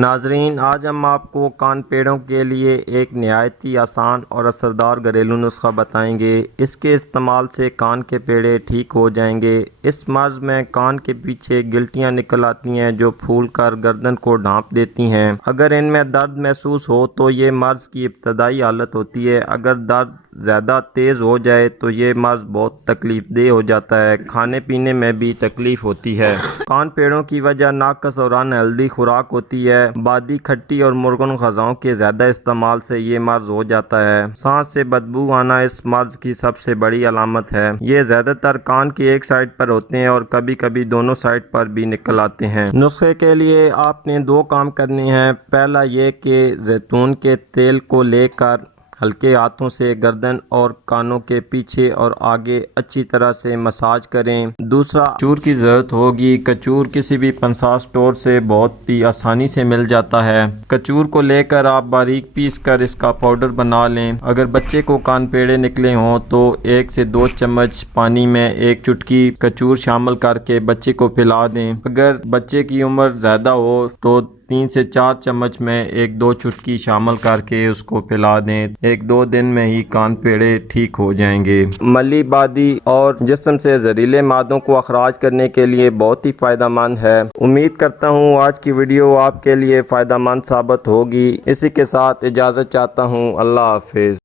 ناظرین، آج ہم آپ کو کان پیڑوں کے لیے ایک نہایت ہی آسان اور اثردار گھریلو نسخہ بتائیں گے۔ اس کے استعمال سے کان کے پیڑے ٹھیک ہو جائیں گے۔ اس مرض میں کان کے پیچھے گلٹیاں نکل آتی ہیں جو پھول کر گردن کو ڈھانپ دیتی ہیں۔ اگر ان میں درد محسوس ہو تو یہ مرض کی ابتدائی حالت ہوتی ہے۔ اگر درد زیادہ تیز ہو جائے تو یہ مرض بہت تکلیف دہ ہو جاتا ہے، کھانے پینے میں بھی تکلیف ہوتی ہے۔ کان پیڑوں کی وجہ ناقص اور ان ہیلدی خوراک ہوتی ہے۔ بادی، کھٹی اور مرغن غذاؤں کے زیادہ استعمال سے یہ مرض ہو جاتا ہے۔ سانس سے بدبو آنا اس مرض کی سب سے بڑی علامت ہے۔ یہ زیادہ تر کان کی ایک سائڈ پر ہوتے ہیں اور کبھی کبھی دونوں سائڈ پر بھی نکل آتے ہیں۔ نسخے کے لیے آپ نے 2 کام کرنے ہیں۔ پہلا یہ کہ زیتون کے تیل کو لے کر ہلکے ہاتھوں سے گردن اور کانوں کے پیچھے اور آگے اچھی طرح سے مساج کریں۔ دوسرا، کچور کی ضرورت ہوگی۔ کچور کسی بھی پنسا سٹور سے بہت ہی آسانی سے مل جاتا ہے۔ کچور کو لے کر آپ باریک پیس کر اس کا پاؤڈر بنا لیں۔ اگر بچے کو کان پیڑے نکلے ہوں تو 1 سے 2 چمچ پانی میں 1 چٹکی کچور شامل کر کے بچے کو پلا دیں۔ اگر بچے کی عمر زیادہ ہو تو 3 سے 4 چمچ میں 1-2 چٹکی شامل کر کے اس کو پلا دیں۔ 1-2 دن میں ہی کان پیڑے ٹھیک ہو جائیں گے۔ ملی بادی اور جسم سے زہریلے مادوں کو اخراج کرنے کے لیے بہت ہی فائدہ مند ہے۔ امید کرتا ہوں آج کی ویڈیو آپ کے لیے فائدہ مند ثابت ہوگی۔ اسی کے ساتھ اجازت چاہتا ہوں۔ اللہ حافظ۔